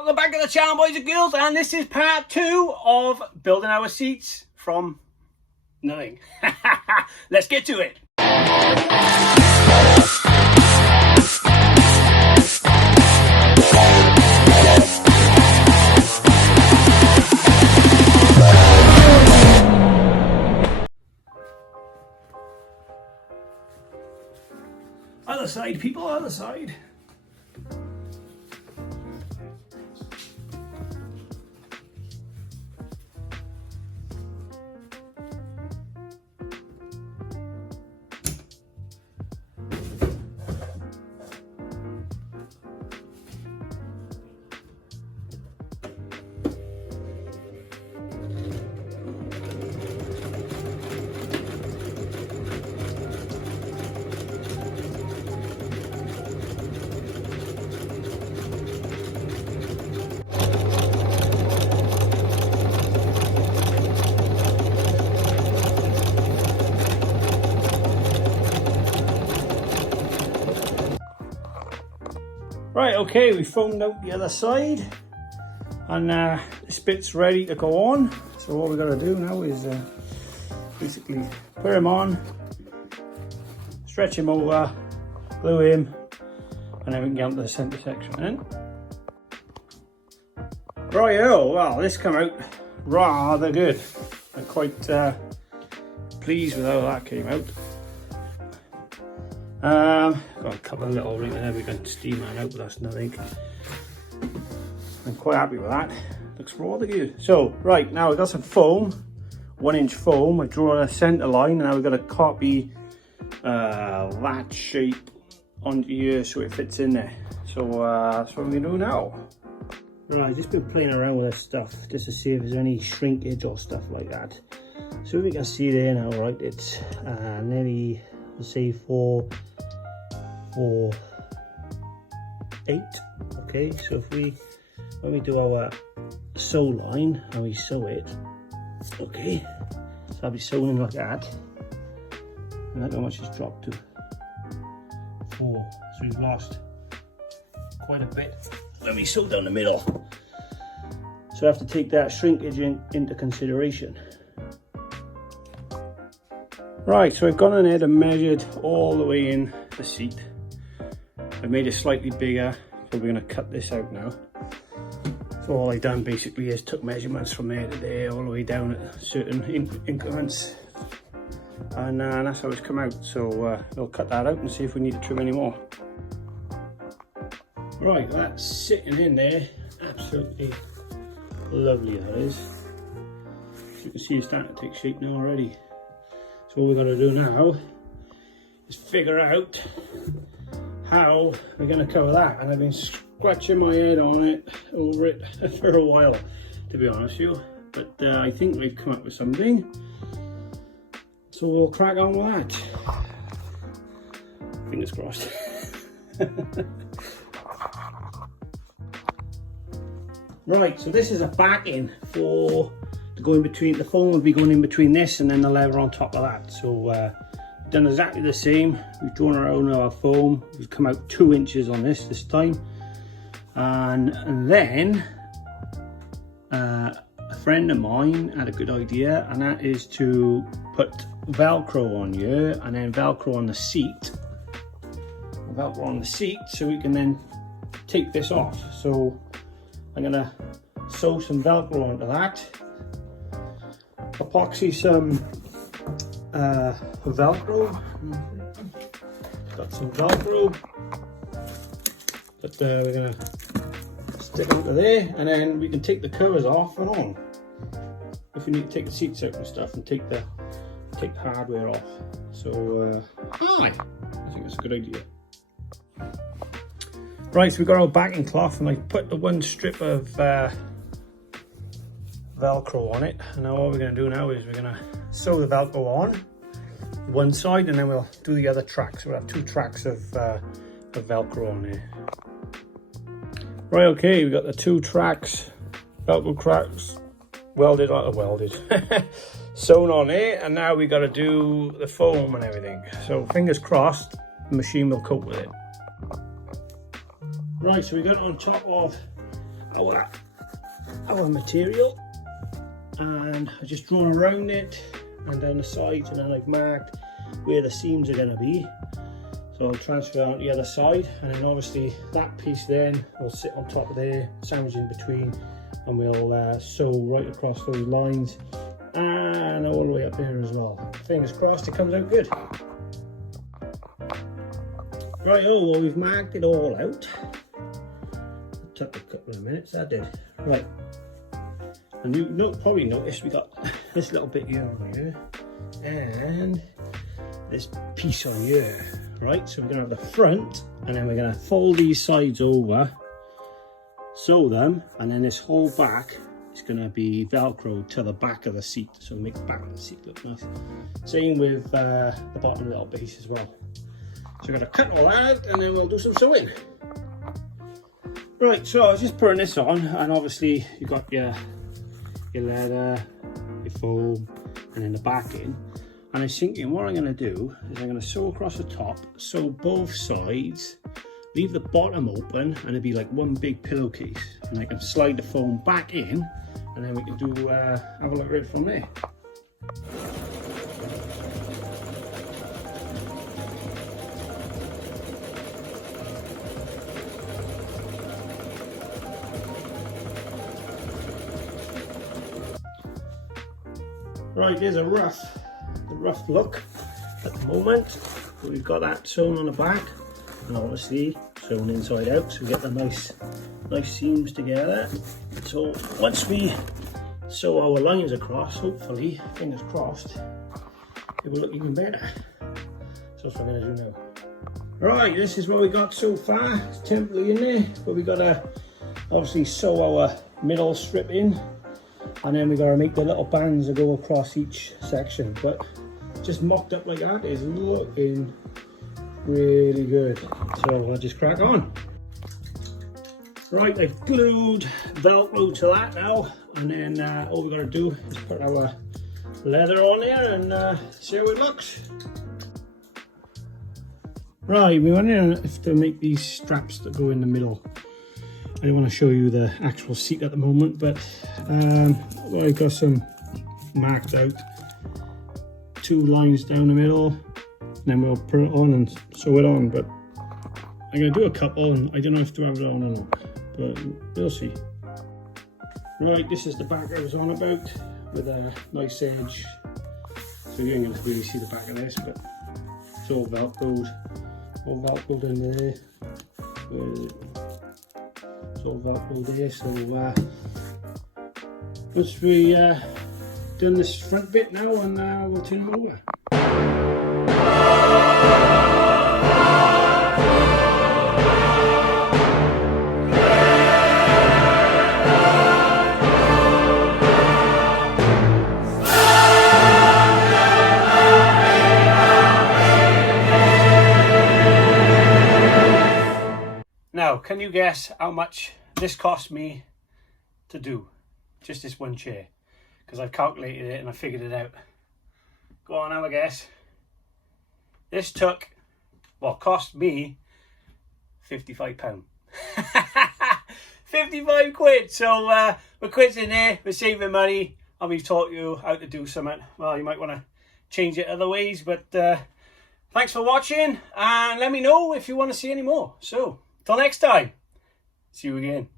Welcome back to the channel, boys and girls, and this is part 2 of building our seats from nothing. Let's get to it. Other side, people, other side. Right, okay, we foamed out the other side and this bit's ready to go on. So what we've got to do now is basically put him on, stretch him over, glue him, and then we can get onto the centre section then. Right-o, well, this came out rather good. I'm quite pleased with how that came out. Got a couple of little rings there, we can steam that out, but that's nothing. I'm quite happy with that. Looks rather good. So, right, now we've got some foam, 1-inch foam. I drew a centre line, and now we've got to copy that shape onto here so it fits in there. So, that's what we're going to do now. Right, just been playing around with this stuff just to see if there's any shrinkage or stuff like that. So we can see there now, right, it's nearly, say, 4, 8. Okay, so if when we do our sew line and we sew it, okay, so I'll be sewing like that, and look how much it's dropped to 4. So we've lost quite a bit when we sew down the middle. So I have to take that shrinkage into consideration. Right, so I've gone ahead and measured all the way in the seat. I've made it slightly bigger, so we're going to cut this out now. So all I've done basically is took measurements from there to there, all the way down at certain increments. And that's how it's come out. So we'll cut that out and see if we need to trim any more. Right, that's sitting in there. Absolutely lovely, that is. As you can see, it's starting to take shape now already. So what we're going to do now is figure out how we're going to cover that. And I've been scratching my head on it, over it for a while, to be honest with you. But I think we've come up with something. So we'll crack on with that. Fingers crossed. Right, so this is a backing for go in between. The foam will be going in between this and then the leather on top of that. So done exactly the same. We've drawn our own our foam. We've come out 2 inches on this time, and then a friend of mine had a good idea, and that is to put Velcro on here and then Velcro on the seat. Velcro on the seat so we can then take this off. So I'm gonna sew some Velcro onto that, epoxy some Velcro. Got some Velcro that we're gonna stick onto there, and then we can take the covers off and on. If we need to take the seats out and stuff, and take the hardware off. So I think it's a good idea. Right, so we've got our backing cloth, and I put the one strip of Velcro on it, and now what we're going to do now is we're going to sew the Velcro on one side, and then we'll do the other track. So we'll have 2 tracks of Velcro on there. Right, okay, we've got the 2 tracks, Velcro tracks, welded, sewn on there, and now we got to do the foam and everything. So fingers crossed, the machine will cope with it. Right, so we got it on top of our material, and I've just drawn around it and down the sides, and then I've marked where the seams are going to be. So I'll transfer on the other side, and then obviously that piece then will sit on top of there, sandwich in between, and we'll sew right across those lines and all the way up there as well. Fingers crossed it comes out good. Right, oh well, we've marked it all out. It took a couple of minutes, that did. Right, and you probably noticed we got this little bit here over here and this piece on here. Right, so we're going to have the front, and then we're going to fold these sides over, sew them, and then this whole back is going to be velcro to the back of the seat, so make the back of the seat look nice. Same with the bottom little base as well. So we're going to cut all that out, and then we'll do some sewing. Right, so I was just putting this on, and obviously you've got your leather, your foam, and then the backing. And I was thinking what I'm going to do is I'm going to sew across the top, sew both sides, leave the bottom open, and it'll be like one big pillowcase. And I can slide the foam back in, and then we can do have a look right from there. Right, there's a rough look at the moment. We've got that sewn on the back, and obviously sewn inside out, so we get the nice seams together. So once we sew our lines across, hopefully, fingers crossed, it will look even better. So that's what we're going to do now. Right, this is what we got so far. It's temporarily in there, but we got to obviously sew our middle strip in, and then we got to make the little bands that go across each section. But just mocked up like that is looking really good. So I'll just crack on. Right, I've glued Velcro to that now, and then all we've got to do is put our leather on there and see how it looks. Right, we went in to make these straps that go in the middle. I don't want to show you the actual seat at the moment, but well, I've got some marked out. 2 lines down the middle, and then we'll put it on and sew it on. But I'm going to do a couple, and I don't know if to have it on or not, but we'll see. Right, this is the back I was on about, with a nice edge. So you ain't going to really see the back of this, but it's all velcroed in there. It's all velcroed there, so once we done this front bit now, and we'll turn them over. Now, can you guess how much this cost me to do? Just this one chair. Because I've calculated it and I figured it out. Go on, have a guess. This cost me £55. 55 quid. So we're quitting there, we're saving money, and we've taught you how to do something. Well, you might want to change it other ways, but thanks for watching, and let me know if you want to see any more. So, till next time, see you again.